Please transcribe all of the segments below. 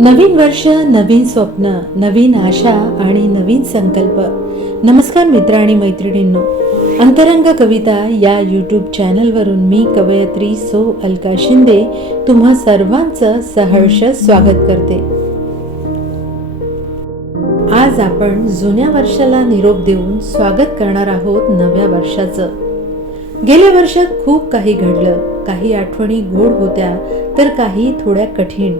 नवीन वर्ष नवीन स्वप्न नवीन आशा आणि नवीन संकल्प. नमस्कार मित्र आणि मैत्रिणींनो. अंतरंग कविता या यूट्यूब चॅनलवरून मी कवयत्री सो अलका शिंदे तुम्हा सर्वांचं सहर्ष स्वागत करते. आज आपण जुन्या वर्षाला निरोप देऊन स्वागत करणार आहोत नव्या वर्षाचं. गेल्या वर्षात खूप काही घडलं काही आठवणी गोड होत्या तर काही थोड्या कठीण.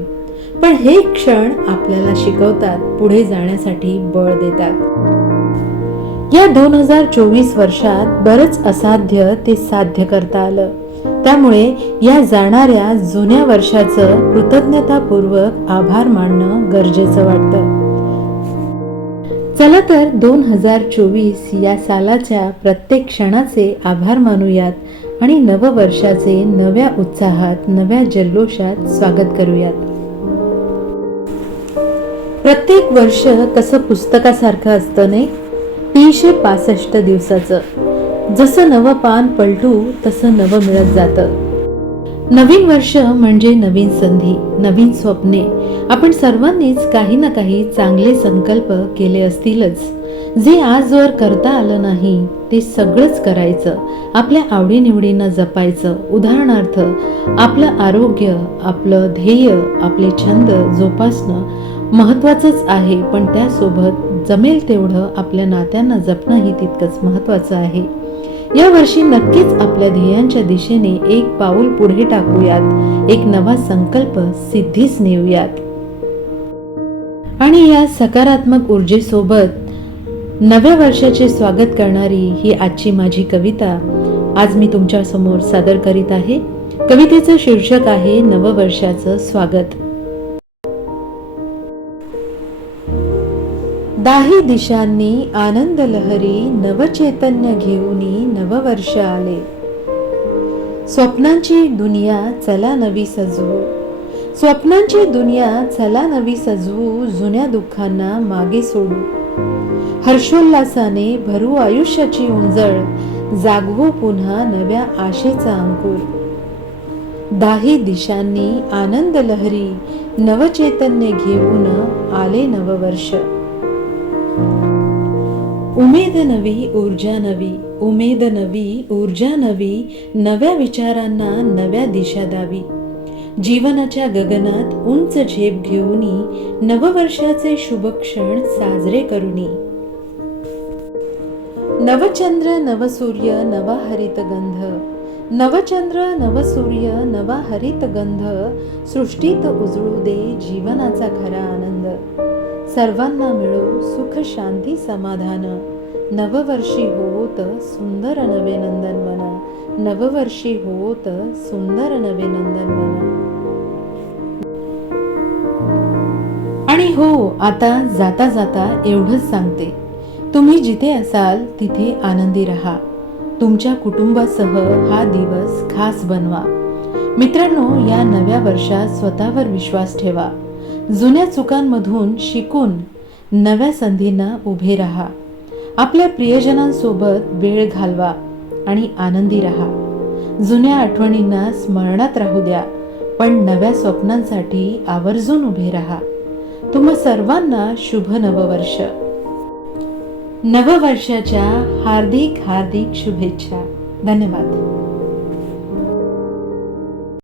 पण हे क्षण आपल्याला शिकवतात पुढे जाण्यासाठी बळ देतात. या दोन हजार चोवीस वर्षात बरंच असाध्य ते साध्य करता आलं. त्यामुळे या जाणाऱ्या जुन्या वर्षाचं कृतज्ञतापूर्वक आभार मानणं गरजेचं वाटतं. चला तर दोन हजार चोवीस या सालाच्या प्रत्येक क्षणाचे आभार मानूयात आणि नववर्षाचे नव्या उत्साहात नव्या जल्लोषात स्वागत करूयात. प्रत्येक वर्ष कसं पुस्तकासारखं असतं नाही? तीनशे पासष्ट दिवसाचं. जसं नवं पान पलटू तसं नवं मिळत जातं. नवीन वर्ष म्हणजे नवीन संधी नवीन स्वप्ने. आपण सर्वांनीच काही ना काही चांगले संकल्प केले असतीलच. जे आजवर करता आलं नाही ते सगळंच करायचं. आपल्या आवडीनिवडींना जपायचं. उदाहरणार्थ आपलं आरोग्य आपलं ध्येय आपले छंद जोपासणं महत्वाचंच आहे पण त्यासोबत जमेल तेवढं आपल्या नात्यांना जपणंही तितकंच महत्त्वाचं आहे. या वर्षी नक्कीच आपल्या ध्येयांच्या दिशेने एक पाऊल पुढे टाकूयात एक नवा संकल्प सिद्धीस नेऊयात. आणि या सकारात्मक ऊर्जेसोबत नव्या वर्षाचे स्वागत करणारी ही आजची माझी कविता आज मी तुमच्यासमोर सादर करीत आहे. कवितेचं शीर्षक आहे नववर्षाचं स्वागत. दाही दिशांनी आनंद लहरी नवचैतन्य घेऊनी नववर्ष आले. स्वप्नांची दुनिया चला नवी सजवू. स्वप्नांची दुनिया चला नवी सजवू जुन्या दुःखांना मागे सोडू. हर्षोल्लासाने भरू आयुष्याची उंजळ जागवू पुन्हा नव्या आशेचा अंकुर. दाही दिशांनी आनंद लहरी नवचैतन्य घेऊन आले नववर्ष. उमेद नवी ऊर्जा नवी उमेद नवी ऊर्जा नवी नव्या विचारांना नव्या दिशा दावी जीवनाच्या गगनात उंच झेप घेऊनी नववर्षाचे शुभ क्षण साजरे करुनी. नवचंद्र नवसूर्य नवा हरित गंध. नवचंद्र नवसूर्य नवा हरित गंध सृष्टीत उजळू दे जीवनाचा खरा आनंद. सर्वांना मिळो सुख शांती समाधान. नववर्षी होत सुंदर नवे नंदनवन नववर्षी होत सुंदर नवे नंदनवन आणि हो आता जाता जाता एवढंच सांगते. तुम्ही जिथे असाल तिथे आनंदी राहा. तुमच्या कुटुंबासह हा दिवस खास बनवा. मित्रांनो या नव्या वर्षात स्वतःवर विश्वास ठेवा. जुन्या चुकांमधून शिकून नव्या संधींना उभे राहा. आपल्या प्रियजनांसोबत वेळ घालवा आणि आनंदी राहा. जुन्या आठवणींना स्मरणात राहू द्या पण नव्या स्वप्नांसाठी आवर्जून उभे राहा. तुम्हा सर्वांना शुभ नववर्ष. नववर्षाच्या हार्दिक हार्दिक शुभेच्छा. धन्यवाद.